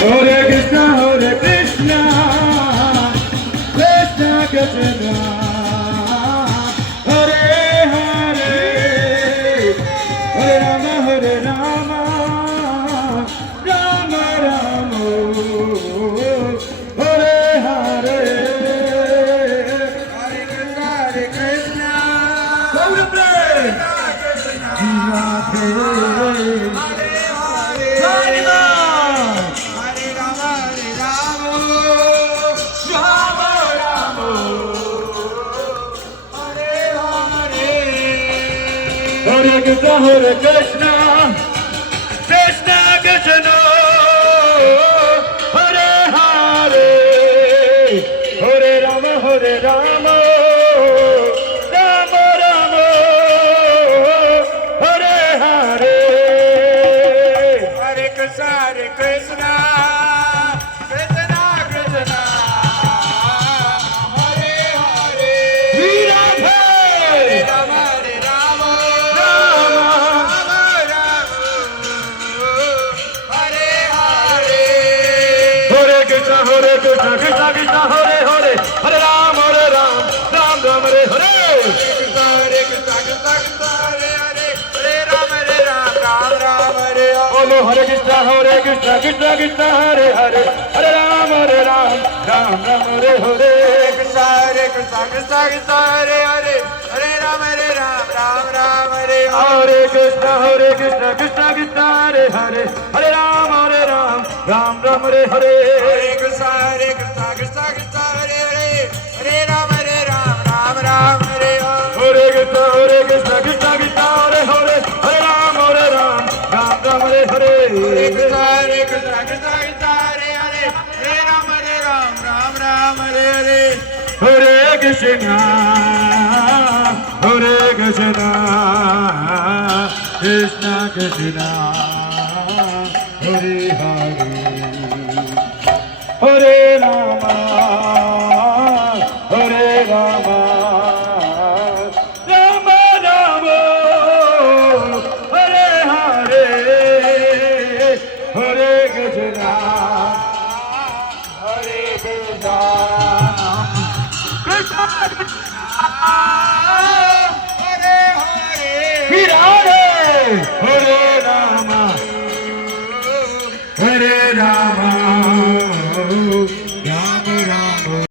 Hare Krishna, Krishna Krishna, Hare Hare, Hare Rama, Rama Rama, Hare Hare, Hare Krishna, Hare Krishna, Hare Krishna, Krishna Krishna, Hare Hare, Hare Rama, Rama Rama, Hare Hare, Hare Krishna, Krishna Krishna, Hare Hare, Hare Rama, Hare Krishna, Krishna Krishna, Hare Hare, Hare Ram, Ram Ram, Hare Hare. Hare Krishna, Krishna Krishna, Hare Hare, Hare Ram, Ram Ram, Hare Hare. Bolo Hare Krishna, Krishna Krishna, Hare Hare, Hare Ram, Ram Ram, Hare Hare. Hare Krishna, Krishna Krishna, Hare Hare, Hare Ram, Ram Ram, Hare Hare. Hare Krishna, Krishna Krishna, Hare Hare, Hare Ram, Ram Ram, Hare Hare. Hare Krishna, Krishna Krishna, Hare Hare, Hare Ram, Ram Ram, Hare Hare. Hare Krishna, Krishna Krishna, Hare Hare, Hare Ram, Ram Ram, Hare Hare. Hare Krishna, Krishna Krishna, Hare Hare, Hare Ram, Ram Ram, Hare Hare. Hare Krishna, Krishna Krishna, Hare Hare, Hare Rama,